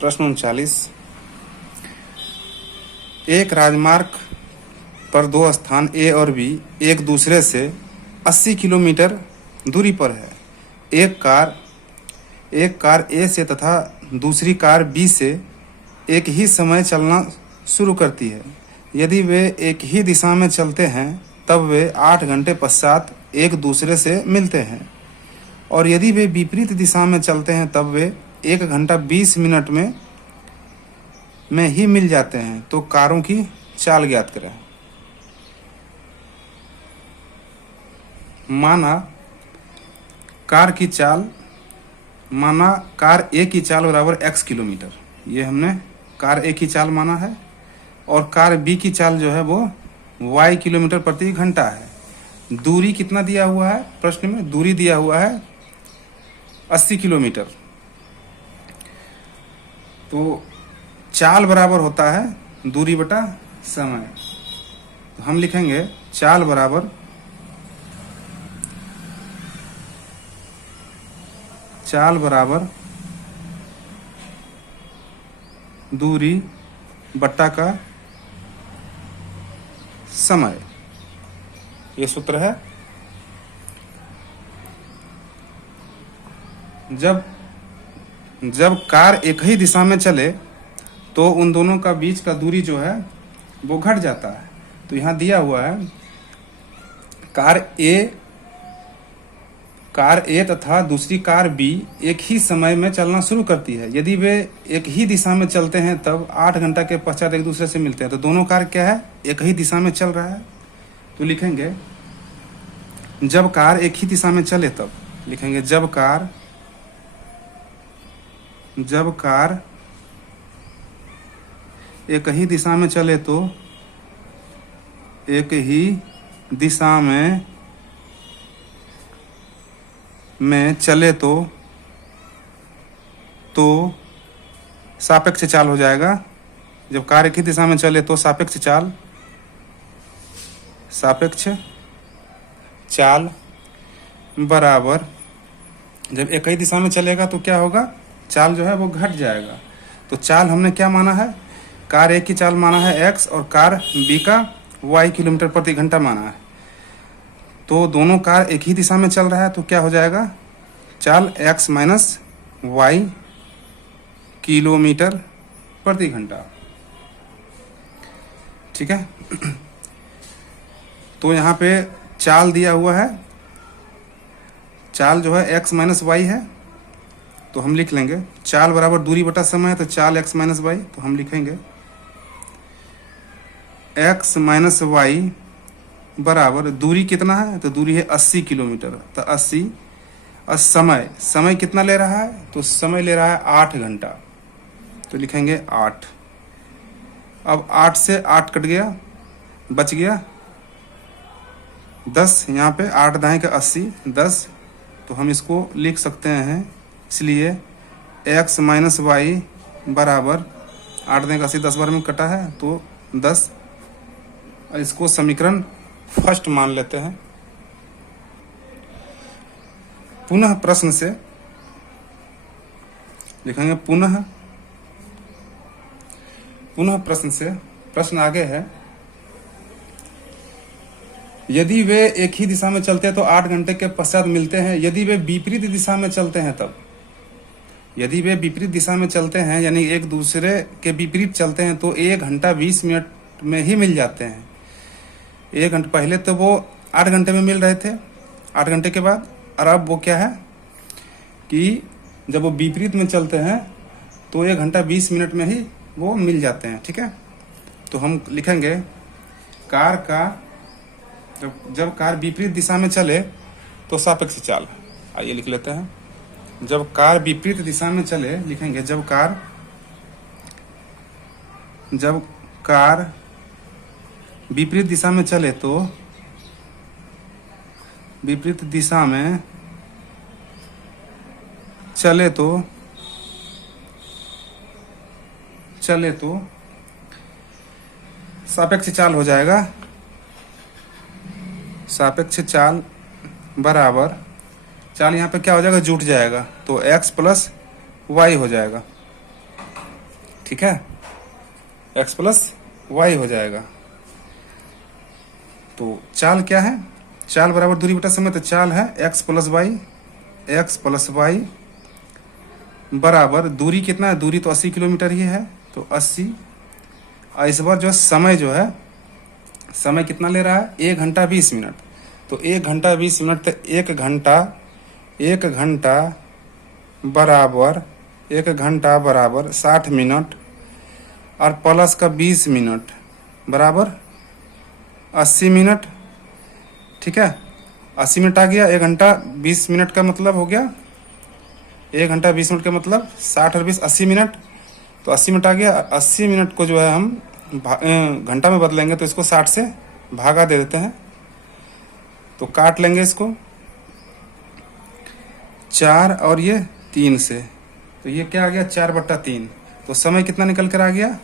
प्रश्न 39। एक राजमार्ग पर दो स्थान ए और बी एक दूसरे से 80 किलोमीटर दूरी पर है। एक कार ए से तथा दूसरी कार बी से एक ही समय चलना शुरू करती है। यदि वे एक ही दिशा में चलते हैं तब वे 8 घंटे पश्चात एक दूसरे से मिलते हैं, और यदि वे विपरीत दिशा में चलते हैं तब वे 1 घंटा 20 मिनट में ही मिल जाते हैं। तो कारों की चाल ज्ञात करें। माना कार ए की चाल बराबर x किलोमीटर, ये हमने कार ए की चाल माना है, और कार बी की चाल जो है वो y किलोमीटर प्रति घंटा है। दूरी कितना दिया हुआ है प्रश्न में? दूरी दिया हुआ है 80 किलोमीटर। तो चाल बराबर होता है दूरी बटा समय। तो हम लिखेंगे चाल बराबर दूरी बट्टा का समय, ये सूत्र है। जब कार एक ही दिशा में चले तो उन दोनों का बीच का दूरी जो है वो घट जाता है। तो यहाँ दिया हुआ है कार ए तथा दूसरी कार बी एक ही समय में चलना शुरू करती है। यदि वे एक ही दिशा में चलते हैं तब 8 घंटा के पश्चात एक दूसरे से मिलते हैं। तो दोनों कार क्या है? एक ही दिशा में चल रहा है। तो लिखेंगे जब कार एक ही दिशा में चले तब लिखेंगे जब कार एक ही दिशा में चले तो एक ही दिशा में चले तो सापेक्ष चाल हो जाएगा। जब कार एक ही दिशा में चले तो सापेक्ष चाल बराबर, जब एक ही दिशा में चलेगा तो क्या होगा? चाल जो है वो घट जाएगा। तो चाल हमने क्या माना है? कार ए की चाल माना है x और कार बी का y किलोमीटर प्रति घंटा माना है। तो दोनों कार एक ही दिशा में चल रहा है तो क्या हो जाएगा? चाल x माइनस y किलोमीटर प्रति घंटा। ठीक है। तो यहाँ पे चाल दिया हुआ है, चाल जो है x माइनस वाई है। तो हम लिख लेंगे चाल बराबर दूरी बटा समय है, तो चाल x माइनस वाई। तो हम लिखेंगे x माइनस वाई बराबर दूरी कितना है? तो दूरी है 80 किलोमीटर। तो 80 और समय कितना ले रहा है? तो समय ले रहा है 8 घंटा। तो लिखेंगे 8। अब 8 से 8 कट गया, बच गया 10। यहाँ पे 8 दाएं का 80, 10। तो हम इसको लिख सकते हैं, इसलिए x माइनस वाई बराबर 8 दाएं का 80, 10 बार में कटा है तो 10। इसको समीकरण फर्स्ट मान लेते हैं। पुनः प्रश्न से लिखेंगे पुनः प्रश्न से। प्रश्न आगे है, यदि वे एक ही दिशा में चलते हैं तो 8 घंटे के पश्चात मिलते हैं। यदि वे विपरीत दिशा में चलते हैं तब, यदि वे विपरीत दिशा में चलते हैं यानी एक दूसरे के विपरीत चलते हैं तो 1 घंटा 20 मिनट में ही मिल जाते हैं। 1 घंटे पहले तो वो 8 घंटे में मिल रहे थे, 8 घंटे के बाद। और अब वो क्या है कि जब वो विपरीत में चलते हैं तो 1 घंटा 20 मिनट में ही वो मिल जाते हैं। ठीक है। तो हम लिखेंगे कार का जब कार विपरीत दिशा में चले तो सापेक्ष चाल। आइए लिख लेते हैं, जब कार विपरीत दिशा में चले लिखेंगे जब कार विपरीत दिशा में चले तो विपरीत दिशा में चले तो सापेक्ष चाल हो जाएगा। सापेक्ष चाल बराबर, चाल यहाँ पे क्या हो जाएगा? जुट जाएगा। तो x प्लस वाई हो जाएगा। ठीक है, x प्लस वाई हो जाएगा। तो चाल क्या है, चाल बराबर दूरी बटा समय, तो चाल है x प्लस वाई बराबर दूरी कितना है, दूरी तो 80 किलोमीटर ही है, तो 80। और इस बार जो समय जो है, समय कितना ले रहा है, 1 घंटा 20 मिनट। तो 1 घंटा 20 मिनट, तो 1 घंटा बराबर 60 मिनट और प्लस का 20 मिनट बराबर 80 मिनट। ठीक है, 80 मिनट आ गया। 1 घंटा 20 मिनट का मतलब हो गया, 1 घंटा 20 मिनट का मतलब 60 और 20 80 मिनट। तो 80 मिनट आ गया। 80 मिनट को जो है हम घंटा में बदलेंगे, तो इसको 60 से भागा दे देते हैं, तो काट लेंगे इसको 4 और ये 3 से, तो ये क्या आ गया, 4/3। तो समय कितना निकल कर आ गया,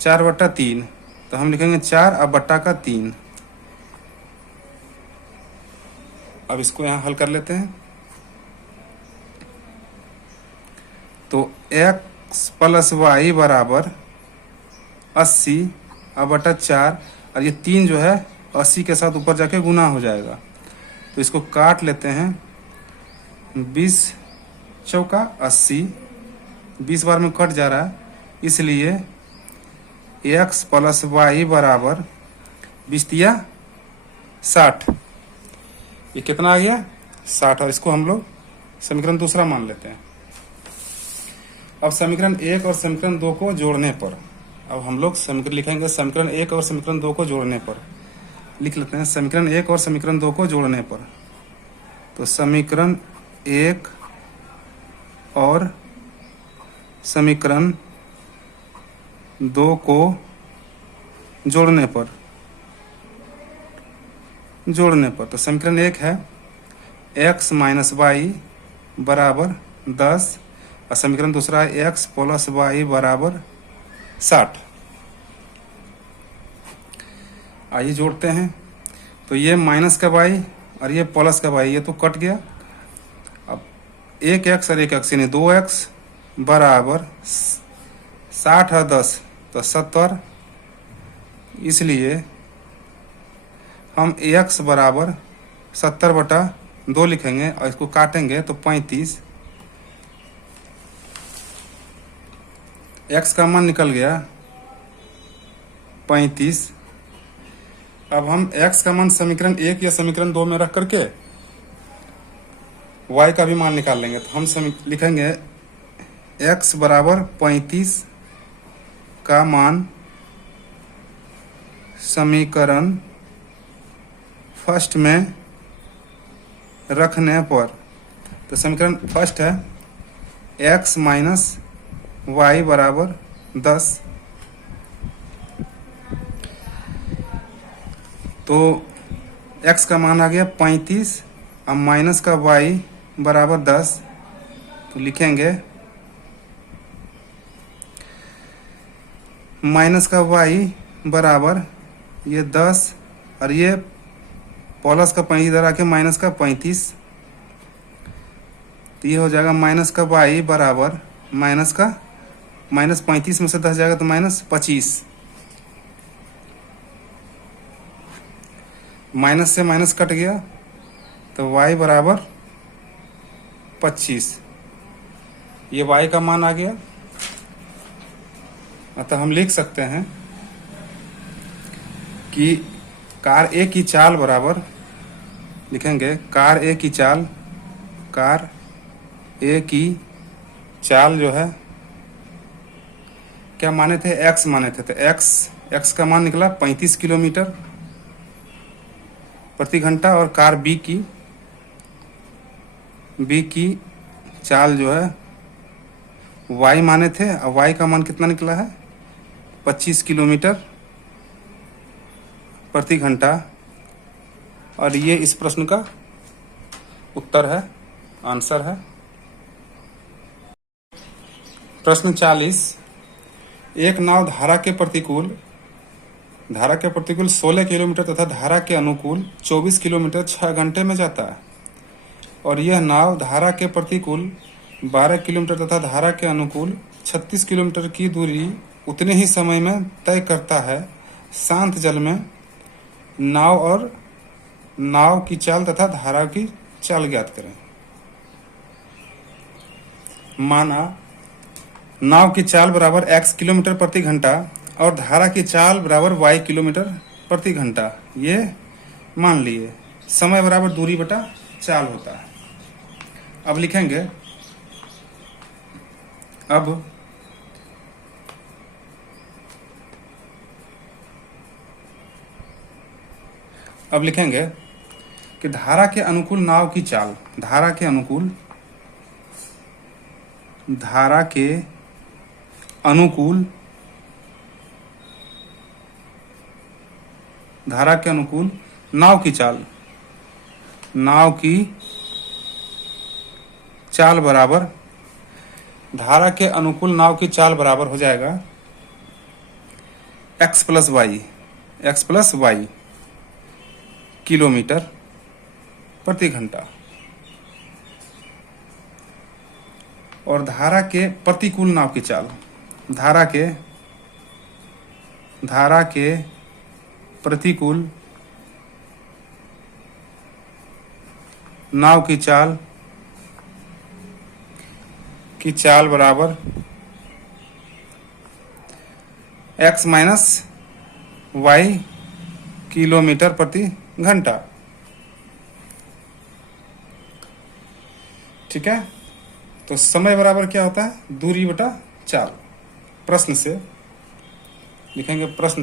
4/3। तो हम लिखेंगे 4 अब बट्टा का 3। अब इसको यहाँ हल कर लेते हैं। तो x प्लस वाई बराबर 80 अब बटा 4, और ये 3 जो है 80 के साथ ऊपर जाके गुना हो जाएगा। तो इसको काट लेते हैं, 20 चौका 80, 20 बार में कट जा रहा है, इसलिए x प्लस वाई बराबर 20 दिया 60। ये कितना आ गया, 60। और इसको हम लोग समीकरण दूसरा मान लेते हैं। अब समीकरण 1 और समीकरण 2 को जोड़ने पर, अब हम लोग समीकरण लिखेंगे, समीकरण 1 और समीकरण 2 को जोड़ने पर लिख लेते हैं, समीकरण 1 और समीकरण 2 को जोड़ने पर। तो समीकरण 1 और समीकरण 2 को जोड़ने पर तो समीकरण 1 है x माइनस वाई बराबर 10, और समीकरण दूसरा है x प्लस वाई बराबर 60। आइए जोड़ते हैं। तो ये माइनस का वाई और ये प्लस का वाई, ये तो कट गया। अब 1x और 1x यानी 2x बराबर 60 और 10 तो 70, इसलिए हम x बराबर 70/2 लिखेंगे और इसको काटेंगे तो 35। x का मान निकल गया 35। अब हम x का मान समीकरण 1 या समीकरण 2 में रख करके y का भी मान निकाल लेंगे। तो हम लिखेंगे x बराबर 35 का मान समीकरण फर्स्ट में रखने पर, तो समीकरण फर्स्ट है x माइनस वाई बराबर 10। तो x का मान आ गया 35, अब माइनस का y बराबर 10, तो लिखेंगे माइनस का y बराबर ये 10 और ये प्लस का 35 इधर आके माइनस का 35, तो ये हो जाएगा माइनस का y बराबर माइनस 35 में से 10 जाएगा तो माइनस 25, माइनस से माइनस कट गया तो y बराबर 25, ये y का मान आ गया। अतः हम लिख सकते हैं कि कार ए की चाल बराबर, लिखेंगे कार ए की चाल जो है क्या माने थे, x माने थे, तो x का मान निकला 35 किलोमीटर प्रति घंटा, और कार बी की चाल जो है y माने थे, और y का मान कितना निकला है 25 किलोमीटर प्रति घंटा। और ये इस प्रश्न का उत्तर है, आंसर है। प्रश्न 40, एक नाव धारा के प्रतिकूल 16 किलोमीटर तथा धारा के अनुकूल 24 किलोमीटर 6 घंटे में जाता है, और यह नाव धारा के प्रतिकूल 12 किलोमीटर तथा धारा के अनुकूल 36 किलोमीटर की दूरी उतने ही समय में तय करता है। शांत जल में नाव और नाव की चाल तथा धारा की चाल ज्ञात करें। माना नाव की चाल बराबर x किलोमीटर प्रति घंटा और धारा की चाल बराबर y किलोमीटर प्रति घंटा, ये मान लिए। समय बराबर दूरी बटा चाल होता है। अब लिखेंगे, अब लिखेंगे कि धारा के अनुकूल नाव की चाल, धारा के अनुकूल नाव की चाल बराबर, धारा के अनुकूल नाव की चाल बराबर हो जाएगा x प्लस वाई किलोमीटर प्रति घंटा। और धारा के प्रतिकूल नाव की चाल, धारा के प्रतिकूल नाव की चाल बराबर x माइनस वाई किलोमीटर प्रति घंटा। ठीक है, तो समय बराबर क्या होता है? दूरी बटा चाल। प्रश्न से लिखेंगे, प्रश्न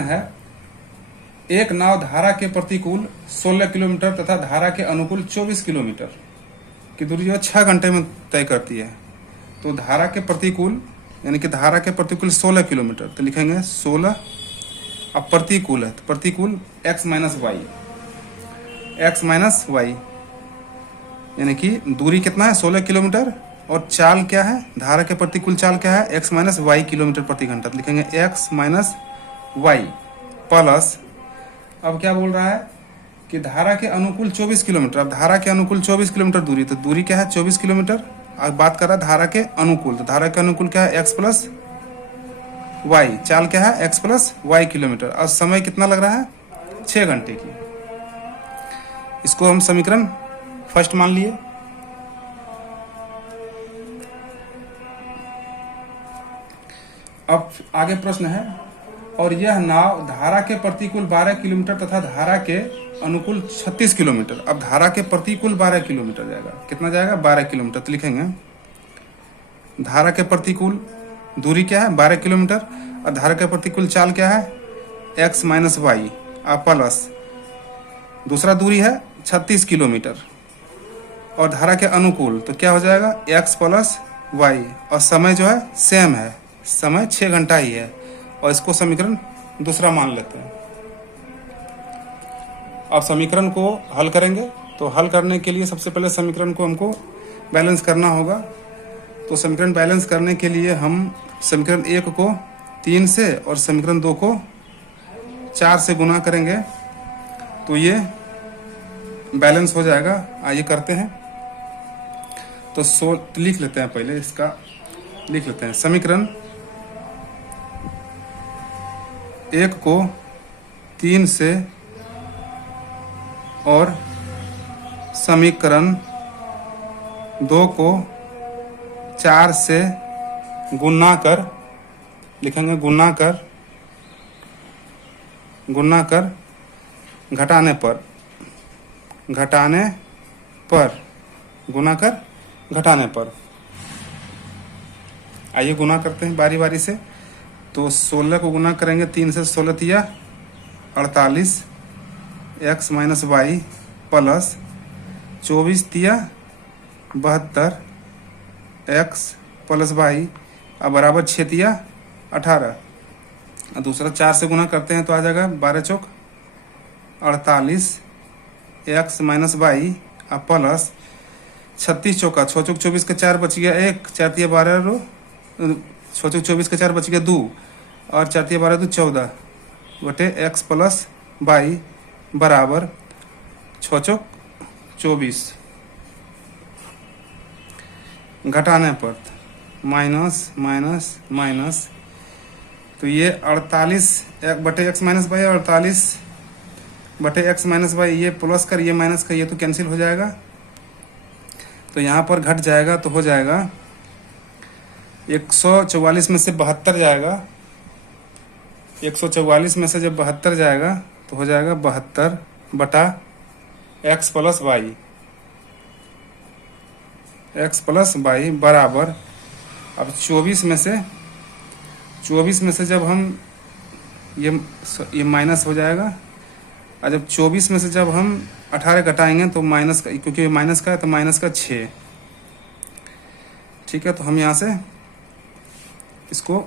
है, एक नाव धारा के प्रतिकूल 16 किलोमीटर तथा धारा के अनुकूल 24 किलोमीटर की दूरी जो 6 घंटे में तय करती है। तो धारा के प्रतिकूल यानी कि धारा के प्रतिकूल 16 किलोमीटर, तो लिखेंगे 16। अब प्रतिकूल है तो प्रतिकूल x माइनस वाई यानी कि दूरी कितना है? 16 किलोमीटर। और चाल क्या है? धारा के प्रतिकूल चाल क्या है? x माइनस वाई किलोमीटर प्रति घंटा। तो लिखेंगे x माइनस वाई प्लस, अब क्या बोल रहा है कि धारा के अनुकूल 24 किलोमीटर। अब धारा के अनुकूल 24 किलोमीटर दूरी, तो दूरी क्या है? 24 किलोमीटर। अब बात कर रहा है धारा के अनुकूल, तो धारा के अनुकूल क्या है? x plus Y. चाल क्या है? x plus Y kilometre. और समय कितना लग रहा है? 6 घंटे की। इसको हम समीकरण फर्स्ट मान लिए। अब आगे प्रश्न है, और यह नाव धारा के प्रतिकूल 12 किलोमीटर तथा धारा के अनुकूल 36 किलोमीटर। अब धारा के प्रतिकूल 12 किलोमीटर जाएगा, कितना जाएगा? 12 किलोमीटर। तो लिखेंगे धारा के प्रतिकूल दूरी क्या है? 12 किलोमीटर। और धारा के प्रतिकूल चाल क्या है? x माइनस वाई प्लस दूसरा दूरी है 36 किलोमीटर। और धारा के अनुकूल तो क्या हो जाएगा? x plus Y. और समय जो है सेम है, समय 6 घंटा ही है। और इसको समीकरण दूसरा मान लेते हैं। अब समीकरण को हल करेंगे, तो हल करने के लिए सबसे पहले समीकरण को हमको बैलेंस करना होगा। तो समीकरण बैलेंस करने के लिए हम समीकरण 1 को 3 से और समीकरण 2 को 4 से गुना करेंगे, तो ये बैलेंस हो जाएगा। आइए करते हैं। तो लिख लेते हैं, पहले इसका लिख लेते हैं। समीकरण 1 को 3 से और समीकरण 2 को 4 से गुणा कर, लिखेंगे गुणा कर घटाने पर, गुणा कर घटाने पर। आइए गुणा करते हैं बारी बारी से। तो 16 को गुना करेंगे 3 से, 16 तिया 48 x माइनस वाई प्लस 24 तिया 72 x प्लस वाई बराबर 6 तिया 18। और दूसरा 4 से गुना करते हैं तो आ जाएगा 12 चौक 48 x माइनस वाई प्लस 36 चौका 6 चौक 24 के 4 बच गया 1, 4 तिया 12 रो 6 चौक 24 के 4 बच गया 2 और 4 तिया 12 2 14 बटे x प्लस वाई बराबर 6 चौक 24, घटाने पर माइनस माइनस माइनस, तो ये 48 बटे एक्स माइनस वाई, 48 बटे एक्स माइनस वाई, ये प्लस कर ये माइनस कर ये तो कैंसिल हो जाएगा, तो यहाँ पर घट जाएगा तो हो जाएगा 144 में से 72 जाएगा, 144 में से जब 72 जाएगा तो हो जाएगा 72 बटा X plus Y, X plus Y बराबर, अब 24 में से जब हम ये माइनस हो जाएगा, और जब 24 में से जब हम 18 घटाएंगे तो माइनस का, क्योंकि माइनस का है तो माइनस का 6, ठीक है, तो हम यहाँ से इसको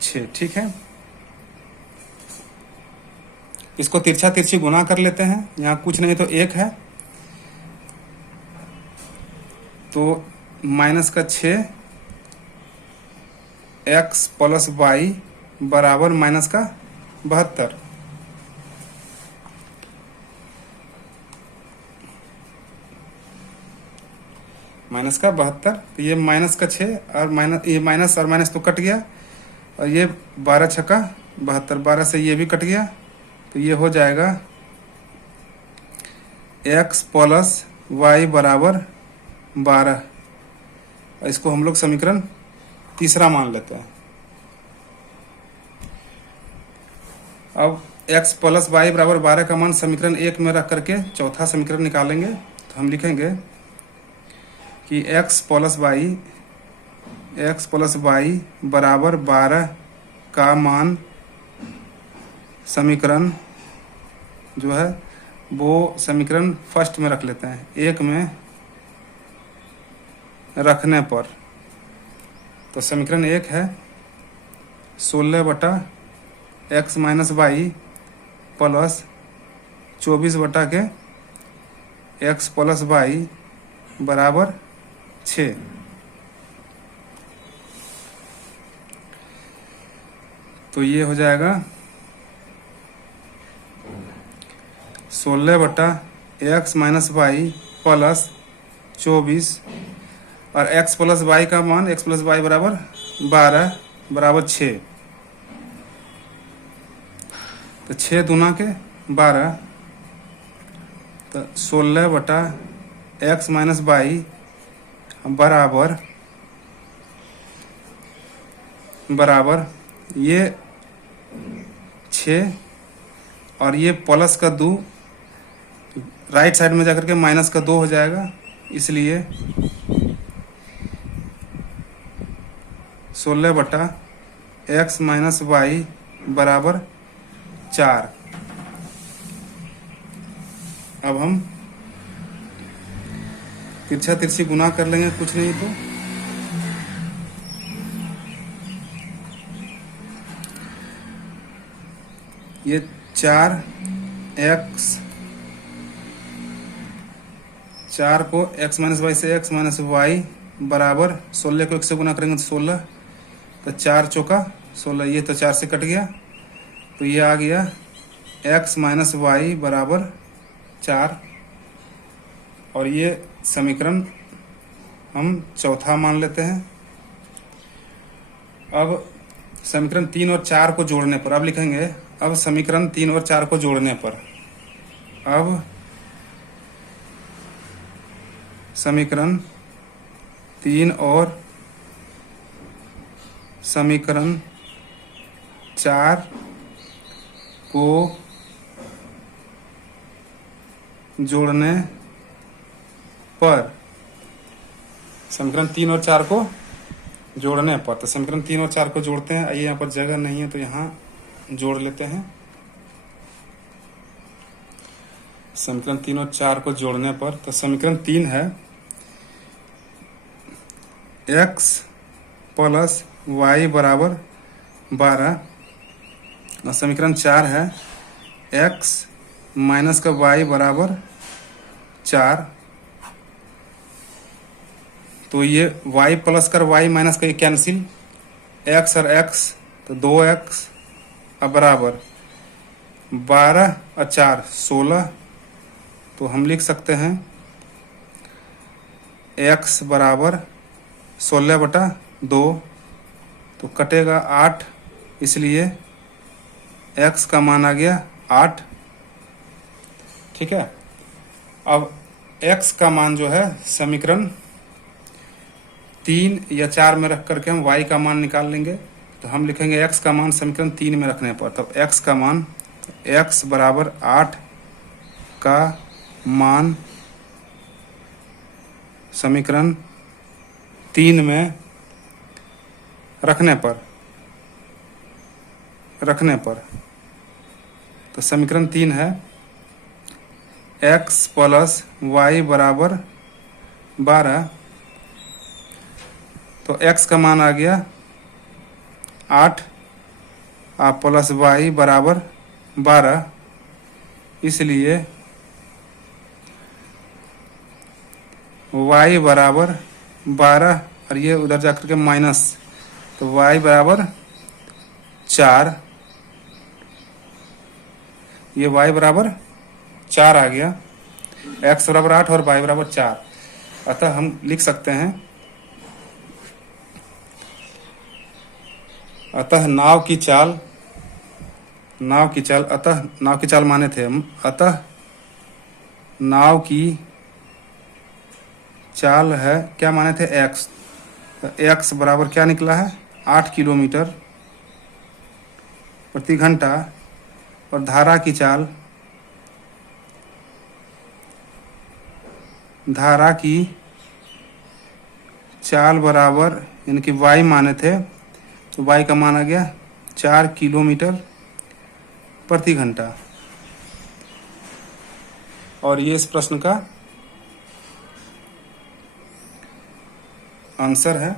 6, ठीक है, इसको तिरछा तिरछी गुना कर लेते हैं, यहाँ कुछ नहीं तो 1 है, तो माइनस का 6 एक्स प्लस वाई बराबर माइनस का 72, माइनस का 72, तो ये माइनस का 6 और माइनस, ये माइनस और माइनस तो कट गया, और ये 12 छक्का 72, 12 से ये भी कट गया, तो ये हो जाएगा एक्स प्लस वाई बराबर 12, और इसको हम लोग समीकरण तीसरा मान लेते हैं। अब x प्लस वाई बराबर 12 का मान समीकरण 1 में रख करके चौथा समीकरण निकालेंगे, तो हम लिखेंगे कि x प्लस वाई बराबर 12 का मान समीकरण जो है वो समीकरण फर्स्ट में रख लेते हैं, 1 में रखने पर, तो समीकरण 1 है 16 बटा एक्स माइनस वाई प्लस 24 बटा के एक्स प्लस वाई बराबर 6, तो ये हो जाएगा 16 बटा एक्स माइनस वाई प्लस 24, और x प्लस वाई का मान x प्लस वाई बराबर 12 बराबर 6, तो 6 दूना के 12, तो 16 बटा एक्स माइनस वाई बराबर ये 6 और ये प्लस का 2, राइट साइड में जाकर के माइनस का 2 हो जाएगा, इसलिए 16 बटा एक्स माइनस वाई बराबर 4। अब हम तिरछा तिरछी गुना कर लेंगे, कुछ नहीं तो ये 4 को x माइनस वाई से x माइनस वाई बराबर 16 को 1 से गुना करेंगे तो 16, तो 4 चौका 16, ये तो 4 से कट गया, तो ये आ गया x माइनस वाई बराबर 4, और ये समीकरण हम चौथा मान लेते हैं। अब समीकरण 3 और 4 को जोड़ने पर, अब लिखेंगे, अब समीकरण 3 और 4 को जोड़ने पर, अब समीकरण 3 और समीकरण 4 को जोड़ने पर, समीकरण 3 और 4 को जोड़ने पर, तो समीकरण 3 और 4 को जोड़ते हैं। आइए, यहाँ पर जगह नहीं है तो यहाँ जोड़ लेते हैं। समीकरण 3 और 4 को जोड़ने पर, तो समीकरण 3 है x प्लस वाई बराबर 12, और समीकरण 4 है x माइनस का y बराबर 4, तो ये y प्लस कर y माइनस का ये कैंसिल, x और x तो 2x अब बराबर 12 और 4 16, तो हम लिख सकते हैं x बराबर 16/2, तो कटेगा 8, इसलिए x का मान आ गया 8। ठीक है, अब x का मान जो है समीकरण 3 या 4 में रख करके हम y का मान निकाल लेंगे। तो हम लिखेंगे x का मान समीकरण 3 में रखने पर, तब x का मान x बराबर 8 का मान समीकरण 3 में रखने पर तो समीकरण 3 है x प्लस y बराबर 12, तो x का मान आ गया 8 प्लस y बराबर 12, इसलिए y बराबर 12 और ये उधर जाकर के माइनस, तो y बराबर 4, ये y बराबर 4 आ गया, x बराबर 8 और y बराबर 4। अतः हम लिख सकते हैं, अतः नाव की चाल माने थे हम, अतः नाव की चाल है, क्या माने थे x, तो x बराबर क्या निकला है 8 किलोमीटर प्रति घंटा, और धारा की चाल बराबर यानी कि y माने थे, तो y का मान आ गया 4 किलोमीटर प्रति घंटा। और ये इस प्रश्न का आंसर है।